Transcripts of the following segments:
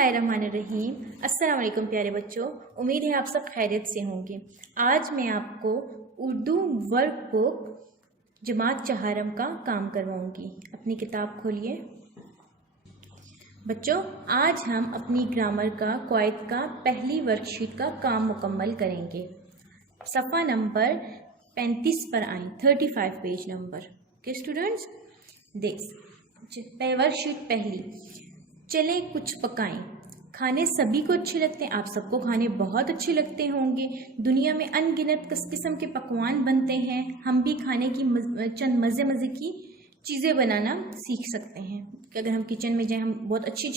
बिस्मिल्लाहिर्रहमानिर्रहीम। अस्सलाम वालेकुम प्यारे बच्चों, उम्मीद है आप सब खैरियत से होंगे। आज मैं आपको उर्दू वर्कबुक जमात चहारम का काम करवाऊंगी। अपनी किताब खोलिए बच्चों। आज हम अपनी ग्रामर का क्वाइट का पहली वर्कशीट का काम मुकम्मल करेंगे। सफ़ा नंबर 35 पर आए, 35 पेज नंबर के स्टूडेंट्स। वर्कशीट पहली, चले कुछ पकाएं। खाने सभी को अच्छे लगते हैं, आप सबको खाने बहुत अच्छे लगते होंगे। दुनिया में अनगिनत किस्म के पकवान बनते हैं। हम भी खाने की चंद मज़े की चीज़ें बनाना सीख सकते हैं। अगर हम किचन में जाएं, हम बहुत अच्छी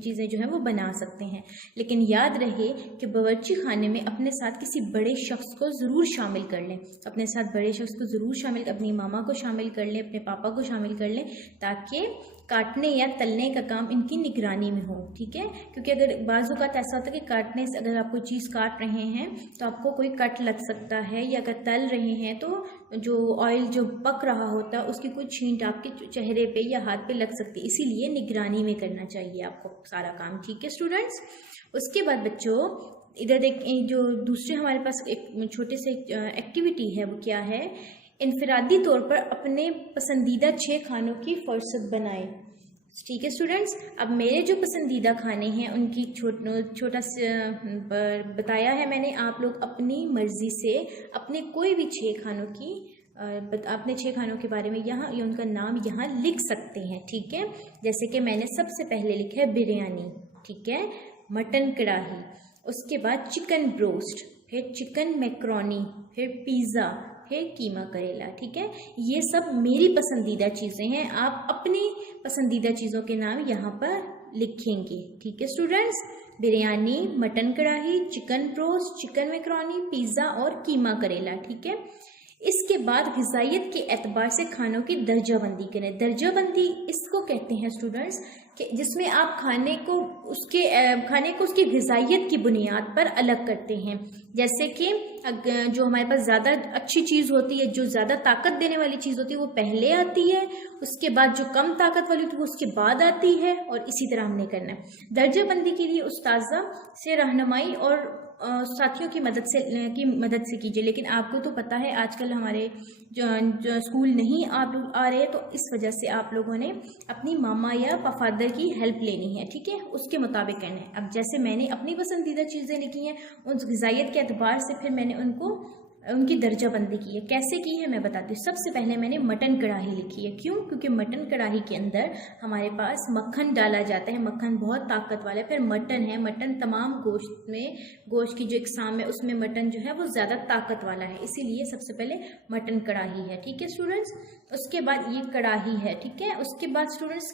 चीज़ें जो है वो बना सकते हैं। लेकिन याद रहे कि बावर्ची खाने में अपने साथ किसी बड़े शख्स को ज़रूर शामिल कर लें। अपने साथ बड़े शख्स को ज़रूर शामिल, अपनी मामा को शामिल कर लें, अपने पापा को शामिल कर लें, ताकि काटने या तलने का काम इनकी निगरानी में हो। ठीक है, क्योंकि अगर बाज़ औक़ात ऐसा होता है कि काटने से, अगर आप कोई चीज़ काट रहे हैं तो आपको कोई कट लग सकता है, या अगर तल रहे हैं तो जो ऑयल जो पक रहा होता है उसकी कोई छींट आपके चेहरे पे या हाथ पे लग सकती है। इसीलिए निगरानी में करना चाहिए आपको सारा काम। ठीक है स्टूडेंट्स। उसके बाद बच्चों इधर देखें, जो दूसरे हमारे पास एक छोटे से एक्टिविटी है, वो क्या है? इनफरादी तौर पर अपने पसंदीदा 6 खानों की फहरिस्त बनाएं। ठीक है स्टूडेंट्स। अब मेरे जो पसंदीदा खाने हैं उनकी छोटा सा बताया है मैंने। आप लोग अपनी मर्ज़ी से अपने कोई भी 6 खानों की अपने 6 खानों के बारे में यहाँ या उनका नाम यहाँ लिख सकते हैं। ठीक है, जैसे कि मैंने सबसे पहले लिखा है बिरयानी, ठीक है, मटन कढ़ाई, उसके बाद चिकन ब्रोस्ट, फिर चिकन मैक्रोनी, फिर पिज़्ज़ा, फिर कीमा करेला। ठीक है, ये सब मेरी पसंदीदा चीज़ें हैं। आप अपनी पसंदीदा चीज़ों के नाम यहाँ पर लिखेंगे। ठीक है स्टूडेंट्स। बिरयानी, मटन कढ़ाई, chicken broast, chicken macaroni, pizza और कीमा करेला। ठीक है, इसके बाद ग़िज़ाइयत के एतबार से खानों की दर्जाबंदी करें। दर्जाबंदी इसको कहते हैं स्टूडेंट्स कि जिसमें आप खाने को उसकी ग़िज़ाइयत की बुनियाद पर अलग करते हैं। जैसे कि जो हमारे पास ज़्यादा अच्छी चीज़ होती है, जो ज़्यादा ताकत देने वाली चीज़ होती है, वो पहले आती है। उसके बाद जो कम ताकत वाली होती है वो उसके बाद आती है, और इसी तरह हमने करना है। दर्जाबंदी के लिए उस्ताज़ा से रहनुमाई और साथियों की मदद से कीजिए। लेकिन आपको तो पता है आजकल हमारे जो स्कूल नहीं आ रहे, तो इस वजह से आप लोगों ने अपनी मामा या फादर की हेल्प लेनी है। ठीक है, उसके मुताबिक करना है। अब जैसे मैंने अपनी पसंदीदा चीज़ें लिखी हैं, उन ग़िज़ाइयत के एतबार से फिर मैंने उनकी दर्जाबंदी की है। कैसे की है मैं बताती हूँ। सबसे पहले मैंने मटन कढ़ाई लिखी है। क्यों? क्योंकि मटन कढ़ाई के अंदर हमारे पास मक्खन डाला जाता है। मक्खन बहुत ताकत वाला है। फिर मटन है, मटन तमाम गोश्त की जो इकसाम है उसमें मटन जो है वो ज़्यादा ताकत वाला है, इसीलिए सबसे पहले मटन कढ़ाई है। ठीक है स्टूडेंट्स। उसके बाद ये कढ़ाई है। ठीक है, उसके बाद स्टूडेंट्स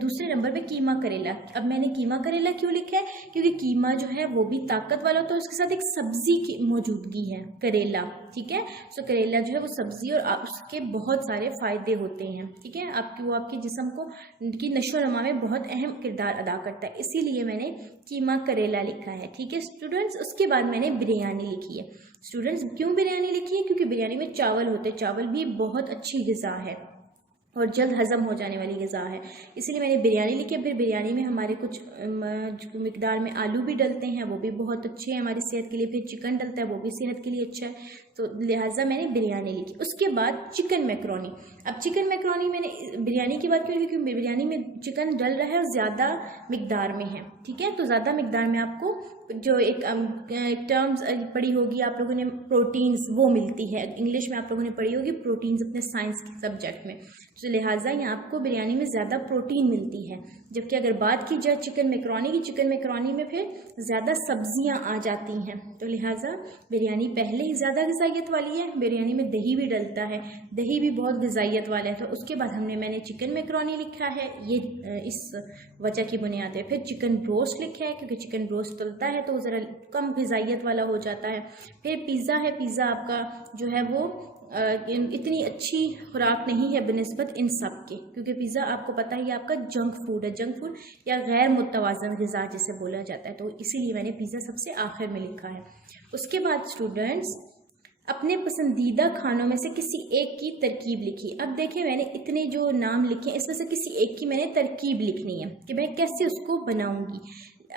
दूसरे नंबर में कीमा करेला। अब मैंने कीमा करेला क्यों लिखा है? क्योंकि कीमा जो है वो भी ताकत वाला होता है, उसके साथ एक सब्जी की मौजूदगी है, करेला। ठीक है, सो करेला जो है वो सब्जी और उसके बहुत सारे फायदे होते हैं। ठीक है, वो आपके जिस्म की नशोनमा में बहुत अहम किरदार अदा करता है, इसीलिए मैंने कीमा करेला लिखा है। ठीक है स्टूडेंट्स। उसके बाद मैंने बिरयानी लिखी है। स्टूडेंट्स, क्यों बिरयानी लिखी है? क्योंकि बिरयानी में चावल होते हैं। चावल भी बहुत अच्छी ग़िज़ा है और जल्द हज़म हो जाने वाली ग़िज़ा है, इसीलिए मैंने बिरयानी लिखी है। फिर बिरयानी में हमारे कुछ मिकदार में आलू भी डलते हैं, वो भी बहुत अच्छे हैं हमारी सेहत के लिए। फिर चिकन डलता है, वो भी सेहत के लिए अच्छा है, तो लिहाजा मैंने बिरयानी लिखी। उसके बाद चिकन मैक्रोनी। अब चिकन मैक्रोनी मैंने बिरयानी की बात क्यों लिखी? क्योंकि बिरयानी में चिकन डल रहा है और ज़्यादा मिकदार में है। ठीक है, तो ज़्यादा मिकदार में आपको जो एक टर्म्स पढ़ी होगी आप लोगों ने, प्रोटीन्स, वो मिलती है। इंग्लिश में आप लोगों ने पढ़ी होगी प्रोटीन्स अपने साइंस के सब्जेक्ट में, तो लिहाजा यहाँ आपको बिरयानी में ज़्यादा प्रोटीन मिलती है। जबकि अगर बात की जाए चिकन मैक्रोनी की, चिकन मैक्रोनी में फिर ज़्यादा सब्जियाँ आ जाती हैं, तो लिहाजा बिरयानी पहले ही ज़्यादा ग़िज़ाइयत वाली है। बिरयानी में दही भी डलता है, दही भी बहुत ग़िज़ाइयत वाला है। तो उसके बाद मैंने चिकन मैक्रोनी लिखा है, ये इस वजह की बुनियाद है। फिर चिकन ब्रोस्ट लिखा है, क्योंकि चिकन ब्रोस्ट तलता है तो ज़रा कम ग़िज़ाइयत वाला हो जाता है। फिर पिज़्ज़ा है। पिज़्ज़ा आपका जो है वो इतनी अच्छी खुराक नहीं है बनिस्बत इन सब के, क्योंकि पिज़्ज़ा आपको पता है ये आपका जंक फूड है, जंक फूड या गैर मुतवाज़न ग़िज़ा जिसे बोला जाता है, तो इसीलिए मैंने पिज़्ज़ा सबसे आखिर में लिखा है। उसके बाद स्टूडेंट्स, अपने पसंदीदा खानों में से किसी एक की तरकीब लिखी। अब देखिए मैंने इतने जो नाम लिखे इसमें से किसी एक की मैंने तरकीब लिखनी है कि मैं कैसे उसको बनाऊंगी।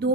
2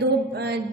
2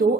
2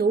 2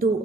2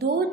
2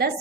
10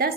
10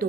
2.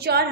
4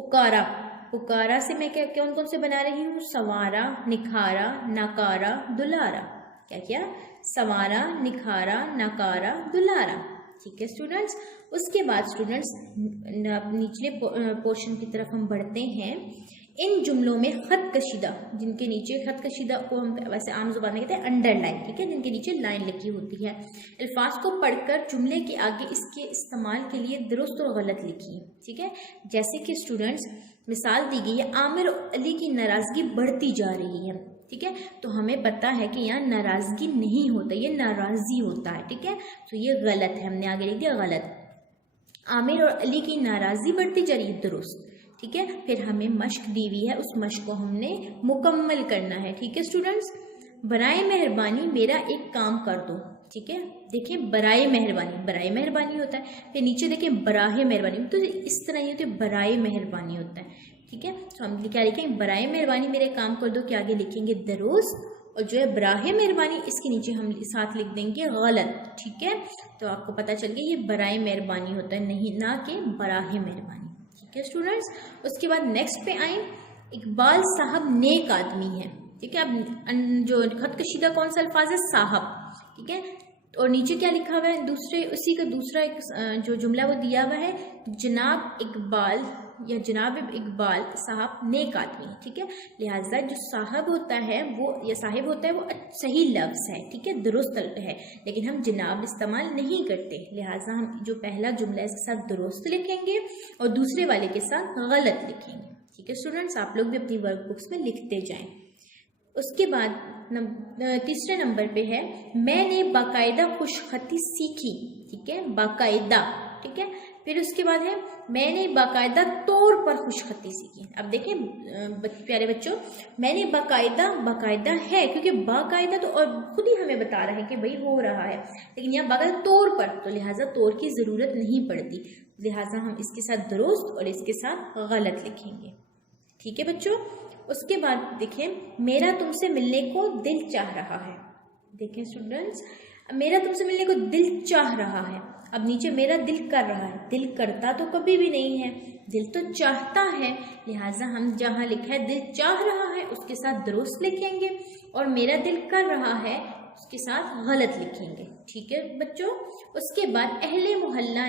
पुकारा, पुकारा से मैं क्या कौन कौन से बना रही हूँ, संवारा, निखारा, नकारा, दुलारा। क्या किया, संवारा, निखारा, नकारा, दुलारा। ठीक है स्टूडेंट्स। उसके बाद स्टूडेंट्स निचले पोर्शन की तरफ हम बढ़ते हैं। इन जुमलों में खत कशीदा, जिनके नीचे खत कशीदा को हम वैसे आम जुबान में कहते हैं अंडरलाइन, ठीक है, जिनके नीचे लाइन लिखी होती है, अल्फाज को पढ़कर जुमले के आगे इसके इस्तेमाल के लिए दुरुस्त और गलत लिखिए। ठीक है, जैसे कि स्टूडेंट्स मिसाल दी गई है, आमिर और अली की नाराजगी बढ़ती जा रही है। ठीक है, तो हमें पता है कि यहाँ नाराजगी नहीं होता, ये नाराजी होता है। ठीक है, तो ये गलत है, हमने आगे लिख दिया गलत। आमिर और अली की नाराजगी बढ़ती जा रही है, दुरुस्त। ठीक है, फिर हमें मश्क दी हुई है, उस मश्क को हमने मुकम्मल करना है। ठीक है स्टूडेंट्स, बराए मेहरबानी मेरा एक काम कर दो। ठीक है, देखिए बराए मेहरबानी होता है, फिर नीचे देखिए बराहे मेहरबानी, तो इस तरह ही होती है, बराए मेहरबानी होता है। ठीक है, तो हम क्या लिखेंगे, बराए मेहरबानी मेरे काम कर दो, के आगे लिखेंगे दुरुस्त, और जो है बराहे मेहरबानी इसके नीचे हम साथ लिख देंगे गलत। ठीक है, तो आपको पता चल गया ये बराए मेहरबानी होता है, नहीं ना कि बराहे मेहरबानी। ठीक है स्टूडेंट्स, उसके बाद नेक्स्ट पे आए, इकबाल साहब नेक आदमी है। ठीक है, अब जो खत कशीदा कौन सा अल्फाज है, साहब। ठीक है, और नीचे क्या लिखा हुआ है, दूसरे उसी का दूसरा एक जो जुमला वो दिया हुआ है, जनाब इकबाल या जनाब इकबाल साहब नेक आदमी है। ठीक है, लिहाजा जो साहब होता है वो या साहिब होता है वो सही लफ्ज़ है। ठीक है, दुरुस्त है, लेकिन हम जनाब इस्तेमाल नहीं करते, लिहाजा हम जो पहला जुमला है इसके साथ दुरुस्त लिखेंगे और दूसरे वाले के साथ गलत लिखेंगे। ठीक है स्टूडेंट्स, आप लोग भी अपनी वर्कबुक्स में लिखते जाएं। उसके बाद तीसरे नंबर पे है, मैंने बाकायदा खुशखती सीखी। ठीक है, बाकायदा। ठीक है, फिर उसके बाद है, मैंने बाकायदा तौर पर खुशखती सीखी। अब देखें प्यारे बच्चों, मैंने बाकायदा है, क्योंकि बाकायदा तो और खुद ही हमें बता रहा है कि भाई हो रहा है, लेकिन यहाँ बाकायदा तौर पर, तो लिहाजा तौर की ज़रूरत नहीं पड़ती, लिहाजा हम इसके साथ दुरुस्त और इसके साथ गलत लिखेंगे। ठीक है बच्चों, उसके बाद देखें, मेरा तुमसे मिलने को दिल चाह रहा है। देखें स्टूडेंट्स, मेरा तुमसे मिलने को दिल चाह रहा है, अब नीचे मेरा दिल कर रहा है, दिल करता तो कभी भी नहीं है, दिल तो चाहता है, लिहाजा हम जहाँ लिखा है दिल चाह रहा है उसके साथ दुरुस्त लिखेंगे, और मेरा दिल कर रहा है उसके साथ गलत लिखेंगे। ठीक है बच्चों, उसके बाद अहले मोहल्ला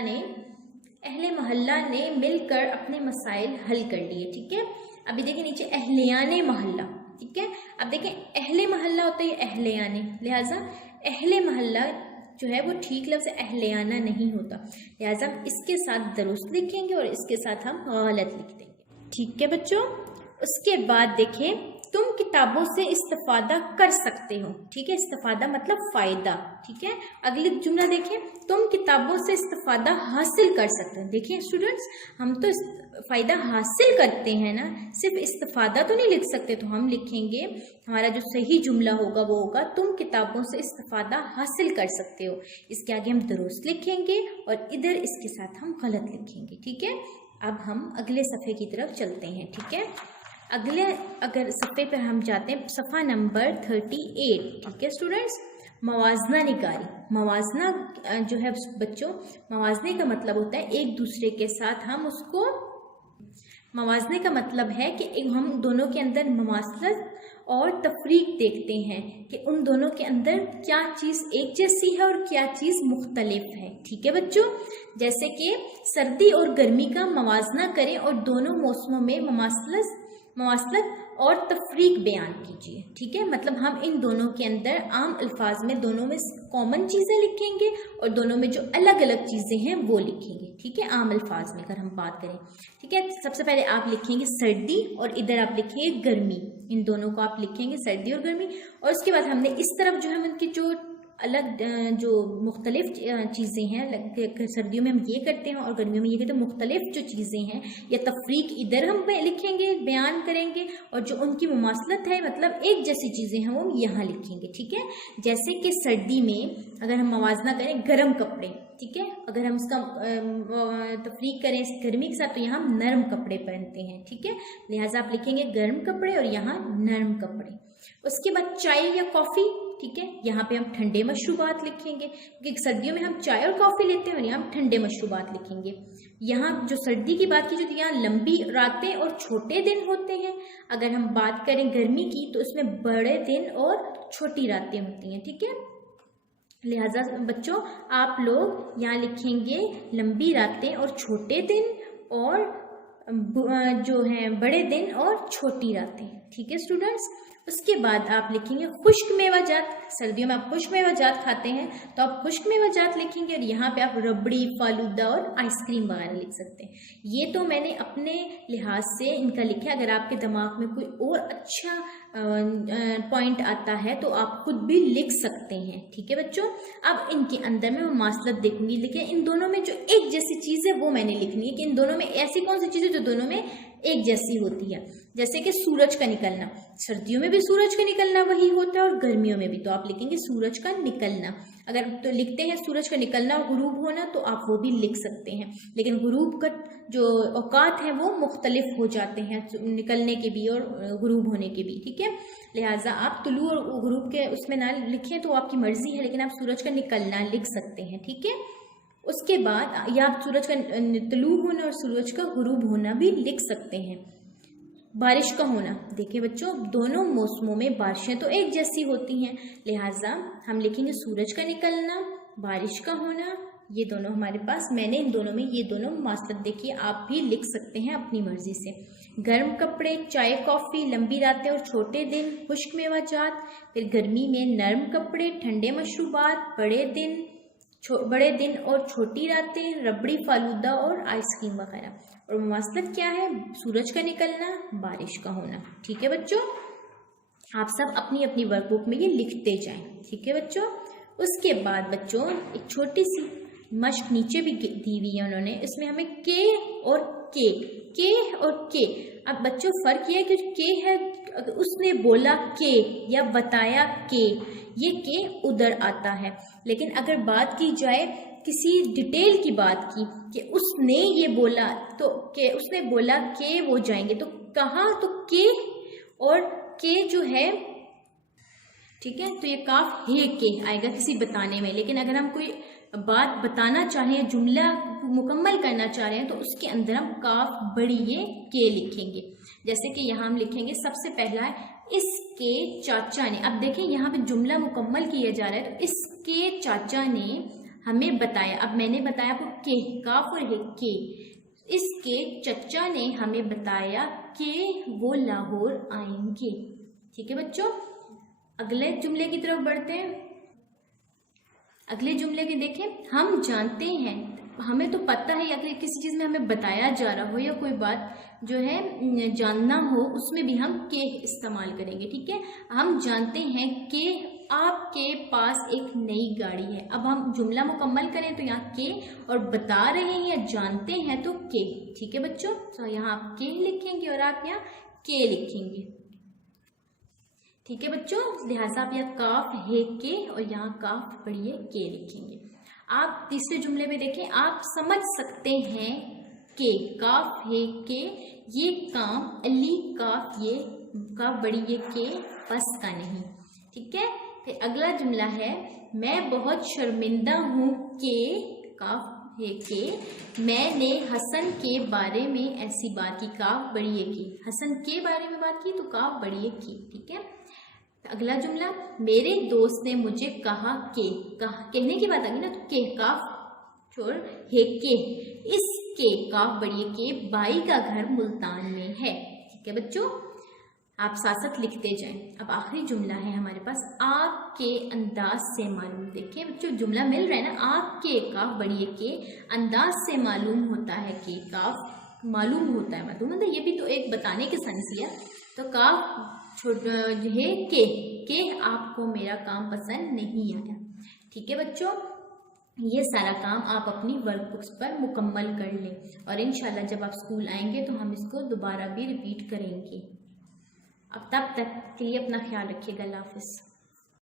ने मिलकर अपने मसाइल हल कर लिए। ठीक है, अभी देखिए नीचे अहलियाने मोहल्ला। ठीक है, अब देखें अहले मोहल्ला होता है अहलियाने, लिहाजा अहले मोहल्ला जो है वो ठीक लफ्ज़ अहलियाना नहीं होता, लिहाजा हम इसके साथ दुरुस्त लिखेंगे और इसके साथ हम गलत लिख देंगे। ठीक है बच्चों, उसके बाद देखें, तुम किताबों से इस्तिफादा कर सकते हो। ठीक है, इस्तिफादा मतलब फ़ायदा। ठीक है, अगली जुमला देखें, तुम किताबों से इस्तिफादा हासिल कर सकते हो। देखिए स्टूडेंट्स, हम तो फ़ायदा हासिल करते हैं ना, सिर्फ इस्तिफादा तो नहीं लिख सकते, तो हम लिखेंगे, हमारा जो सही जुमला होगा वो होगा, तुम किताबों से इस्तिफादा हासिल कर सकते हो। इसके आगे हम दुरुस्त लिखेंगे और इधर इसके साथ हम गलत लिखेंगे। ठीक है, अब हम अगले सफ़े की तरफ चलते हैं। ठीक है, अगर सफ़े पर हम जाते हैं, सफ़ा नंबर 38। ठीक है स्टूडेंट्स, मवाजना निगारी। मवाजना जो है बच्चों, मवाजने का मतलब होता है एक दूसरे के साथ हम उसको, मवाजने का मतलब है कि हम दोनों के अंदर ममासलत और तफरीक देखते हैं कि उन दोनों के अंदर क्या चीज़ एक जैसी है और क्या चीज़ मुख्तलिफ है। ठीक है बच्चों, जैसे कि सर्दी और गर्मी का मवाजना करें और दोनों मौसमों में मवासलत और तफरीक बयान कीजिए। ठीक है, मतलब हम इन दोनों के अंदर आम अल्फाज में दोनों में कॉमन चीज़ें लिखेंगे और दोनों में जो अलग अलग चीज़ें हैं वो लिखेंगे। ठीक है, आम अल्फाज में अगर हम बात करें। ठीक है, सबसे पहले आप लिखेंगे सर्दी और इधर आप लिखेंगे गर्मी, इन दोनों को आप लिखेंगे सर्दी और गर्मी, और उसके बाद हमने इस तरफ जो है उनकी जो अलग जो मुख्तलिफ चीज़ें हैं, सर्दियों में हम ये करते हैं और गर्मियों में ये करते हैं, मुख्तलिफ जो चीज़ें हैं या तफरीक इधर हम लिखेंगे, बयान करेंगे, और जो उनकी मुमासलत है मतलब एक जैसी चीज़ें हैं वो यहाँ लिखेंगे। ठीक है, जैसे कि सर्दी में अगर हम मवाजना करें गर्म कपड़े, ठीक है, अगर हम इसका तफरीक करें गर्मी के साथ तो यहाँ हम नरम कपड़े पहनते हैं। ठीक है, लिहाजा आप लिखेंगे गर्म कपड़े और यहाँ नरम कपड़े। उसके बाद चाय या कॉफ़ी, ठीक है, यहाँ पे हम ठंडे मशरूबात लिखेंगे, क्योंकि सर्दियों में हम चाय और कॉफ़ी लेते हैं और यहाँ हम ठंडे मशरूबात लिखेंगे। यहाँ जो सर्दी की बात की जो यहाँ लंबी रातें और छोटे दिन होते हैं। अगर हम बात करें गर्मी की तो उसमें बड़े दिन और छोटी रातें होती हैं, ठीक है। लिहाजा बच्चों आप लोग यहाँ लिखेंगे लंबी रातें और छोटे दिन और जो हैं बड़े दिन और छोटी रातें, ठीक है स्टूडेंट्स। उसके बाद आप लिखेंगे खुश्क मेवाजात। सर्दियों में आप खुश्क मेवाजात खाते हैं तो आप खुश्क मेवाजात लिखेंगे, और यहाँ पे आप रबड़ी, फालूदा और आइसक्रीम वगैरह लिख सकते हैं। ये तो मैंने अपने लिहाज से इनका लिखा है। अगर आपके दिमाग में कोई और अच्छा पॉइंट आता है तो आप खुद भी लिख सकते हैं, ठीक है बच्चों। अब इनके अंदर में मैं मासलत देखूंगी, लेकिन इन दोनों में जो एक जैसी चीज़ है वो मैंने लिखनी है कि इन दोनों में ऐसी कौन सी चीज़ है जो दोनों में एक जैसी होती है। जैसे कि सूरज का निकलना, सर्दियों में भी सूरज का निकलना वही होता है और गर्मियों में भी, तो आप लिखेंगे सूरज का निकलना। अगर तो लिखते हैं सूरज का निकलना और गुरूब होना तो आप वो भी लिख सकते हैं, लेकिन गुरूब का जो औकात है वो मुख्तलिफ हो जाते हैं निकलने के भी और गुरूब होने के भी, ठीक है। लिहाजा आप तुलू और गुरूब के उसमें ना लिखें तो आपकी मर्जी है, लेकिन आप सूरज का निकलना लिख सकते हैं, ठीक है। उसके बाद या आप सूरज का तुलू होना और सूरज का गुरूब होना भी लिख सकते हैं। बारिश का होना, देखिए बच्चों दोनों मौसमों में बारिशें तो एक जैसी होती हैं, लिहाजा हम लिखेंगे सूरज का निकलना, बारिश का होना, ये दोनों हमारे पास, मैंने इन दोनों में ये दोनों मासलत देखिए, आप भी लिख सकते हैं अपनी मर्जी से। गर्म कपड़े, चाय कॉफ़ी, लंबी रातें और छोटे दिन, खुश्क मेवाजात। फिर गर्मी में नरम कपड़े, ठंडे मशरूबात, बड़े दिन और छोटी रातें, रबड़ी, फालूदा और आइसक्रीम वगैरह। और मुमासलत क्या है? सूरज का निकलना, बारिश का होना, ठीक है बच्चों। आप सब अपनी अपनी वर्कबुक में ये लिखते जाएं, ठीक है बच्चों। उसके बाद बच्चों एक छोटी सी मश्क नीचे भी दी हुई है उन्होंने, इसमें हमें के और के और के। अब बच्चों फर्क ये है कि के है, उसने बोला के या बताया के, ये के उधर आता है। लेकिन अगर बात की जाए किसी डिटेल की बात की कि उसने ये बोला तो के, उसने बोला के वो जाएंगे, तो कहाँ, तो के और के जो है, ठीक है, तो ये काफ है के आएगा किसी बताने में। लेकिन अगर हम कोई बात बताना चाहें, जुमला मुकम्मल करना चाह रहे हैं तो उसके अंदर हम काफ बड़ी ये के लिखेंगे। जैसे कि यहाँ हम लिखेंगे सबसे पहला है इसके चाचा ने। अब देखें यहाँ पे जुमला मुकम्मल किया जा रहा है, तो इसके चाचा ने हमें बताया। अब मैंने बताया आपको के, काफ और है के। इसके चचा ने हमें बताया कि वो लाहौर आएंगे, ठीक है बच्चों। अगले जुमले की तरफ बढ़ते हैं। अगले जुमले के देखें, हम जानते हैं, हमें तो पता है, अगर किसी चीज़ में हमें बताया जा रहा हो या कोई बात जो है जानना हो, उसमें भी हम के इस्तेमाल करेंगे, ठीक है। हम जानते हैं कि आपके पास एक नई गाड़ी है। अब हम जुमला मुकम्मल करें तो यहाँ के, और बता रहे हैं या जानते हैं तो के, ठीक है बच्चों। तो यहाँ आप के लिखेंगे और आप यहाँ के लिखेंगे, ठीक है बच्चों। लिहाजा आप यहाँ काफ है के और यहाँ काफ बड़ी है के लिखेंगे। आप तीसरे जुमले में देखें, आप समझ सकते हैं कि काफ है के ये काम अली, काफ ये काफ बड़ी ये के बस का नहीं, ठीक है। फिर अगला जुमला है, मैं बहुत शर्मिंदा हूँ कि काफ है के मैंने हसन के बारे में ऐसी बात की, काफ बड़ी है की, हसन के बारे में बात की तो काफ बड़ी है की, ठीक है। अगला जुमला, मेरे दोस्त ने मुझे कहा कि, कहने की बात आ गई ना, तो के काफ छोड़ है के, इसके काफ बड़ी के बाई का घर मुल्तान में है, ठीक है बच्चों। आप साथ साथ लिखते जाएं। अब आखिरी जुमला है हमारे पास, आपके अंदाज से मालूम। देखिए बच्चों जुमला मिल रहा है ना, आपके काफ बड़ी के, अंदाज से मालूम होता है कि, काफ मालूम होता है, मालूम मतलब ये भी तो एक बताने की सेंस है। तो काफ छोटा है के आपको मेरा काम पसंद नहीं आया, ठीक है बच्चों। ये सारा काम आप अपनी वर्कबुक्स पर मुकम्मल कर लें, और इंशाल्लाह जब आप स्कूल आएंगे तो हम इसको दोबारा भी रिपीट करेंगे। अब तब तक के लिए अपना ख्याल रखिएगा। अल्लाह हाफ़िज़।